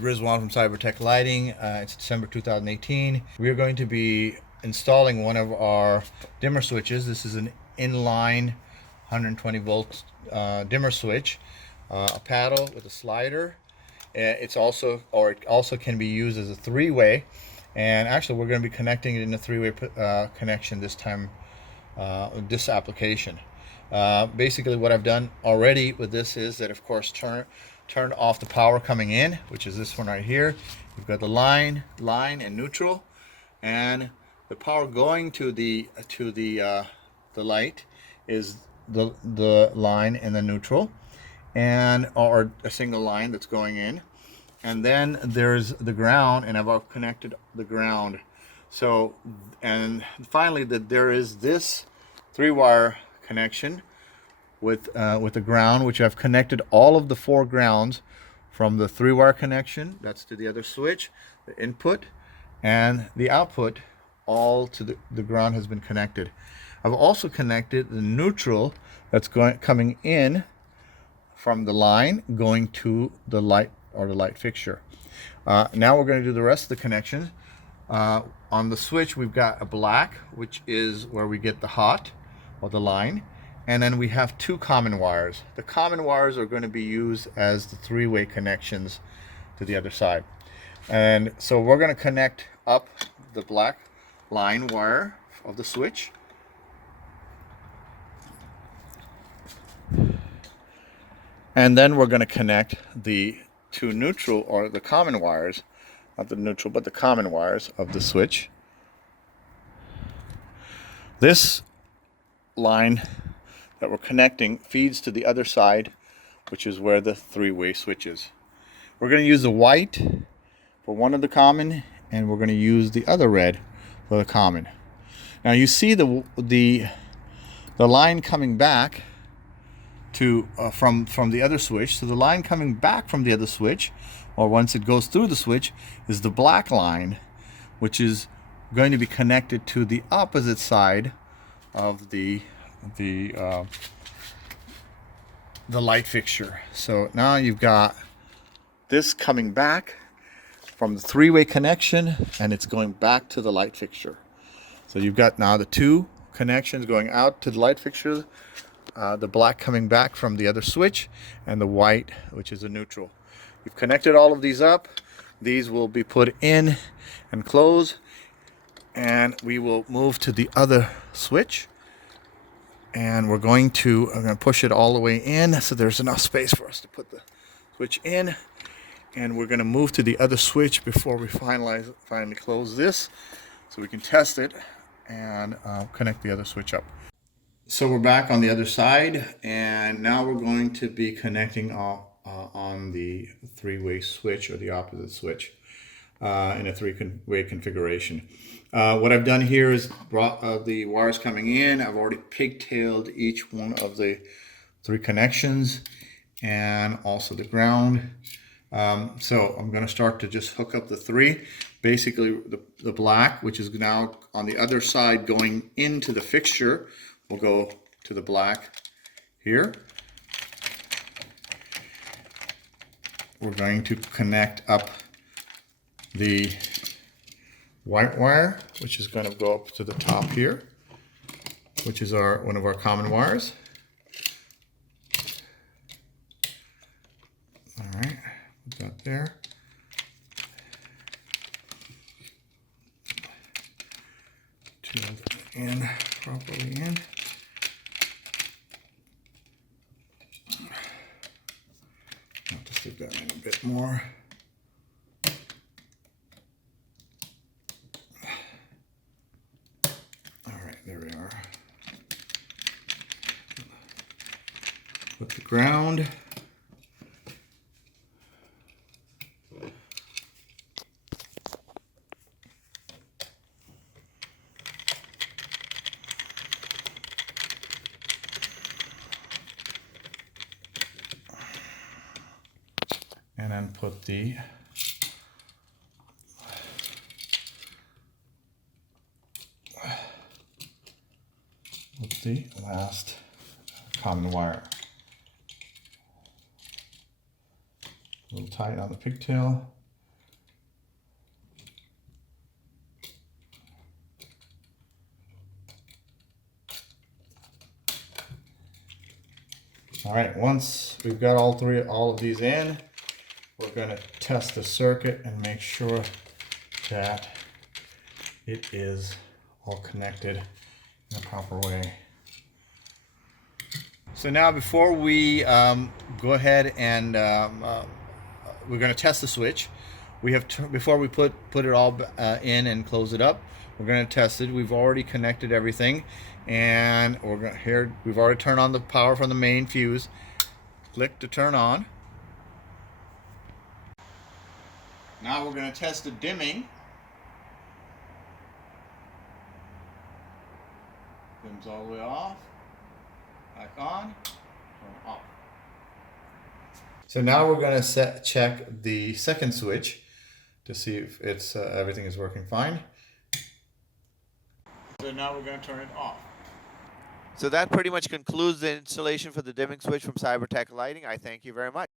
Rizwan from CyberTech Lighting. It's December 2018. We are going to be installing one of our dimmer switches. This is an inline 120 volt dimmer switch, a paddle with a slider. It also can be used as a three-way, and actually we're going to be connecting it in a three-way connection this time, this application. Basically what I've done already with this is that, of course, turn off the power coming in, which is this one right here. You've got the line and neutral, and the power going to the light is the line and the neutral, and or a single line that's going in. And then there's the ground, and I've connected the ground. So, and finally there is this 3-wire connection with the ground, which I've connected all of the 4 grounds from the 3-wire connection, that's to the other switch, the input and the output, all to the ground has been connected. I've also connected the neutral that's coming in from the line going to the light or the light fixture. Now we're going to do the rest of the connections. On the switch we've got a black, which is where we get the hot or the line, and then we have 2 common wires. The common wires are going to be used as the 3-way connections to the other side. And so we're going to connect up the black line wire of the switch. And then we're going to connect the 2 neutral, or the common wires, not the neutral, but the common wires of the switch. This line that we're connecting feeds to the other side, which is where the 3-way switch is. We're going to use the white for one of the common, and we're going to use the other red for the common. Now you see the line coming back to from the other switch. So the line coming back from the other switch, or once it goes through the switch, is the black line, which is going to be connected to the opposite side of the light fixture. So now you've got this coming back from the 3-way connection, and it's going back to the light fixture. So you've got now the 2 connections going out to the light fixture, the black coming back from the other switch, and the white, which is a neutral. You've connected all of these up. These will be put in and close, and we will move to the other switch. And I'm going to push it all the way in so there's enough space for us to put the switch in. And we're going to move to the other switch before we finally close this, so we can test it and connect the other switch up. So we're back on the other side, and now we're going to be connecting on the 3-way switch, or the opposite switch, in a 3-way configuration. What I've done here is brought the wires coming in. I've already pigtailed each one of the 3 connections, and also the ground. So I'm going to start to just hook up the 3. Basically the black, which is now on the other side going into the fixture, will go to the black here. We're going to connect up the white wire, which is going to go up to the top here, which is one of our common wires. All right, put that there. To in properly in. I'll have to stick that in a bit more. There we are. Put the ground. And then put the last common wire. A little tight on the pigtail. All right, once we've got all of these in, we're going to test the circuit and make sure that it is all connected in the proper way. So now before we go ahead and we're going to test the switch, we have before we put it all in and close it up, we're going to test it. We've already connected everything, and we're going here. We've already turned on the power from the main fuse. Click to turn on. Now we're going to test the dimming. Dims all the way off. Back on. Turn off. So now we're going to check the second switch to see if it's everything is working fine. So now we're going to turn it off. So that pretty much concludes the installation for the dimming switch from CyberTech Lighting. I thank you very much.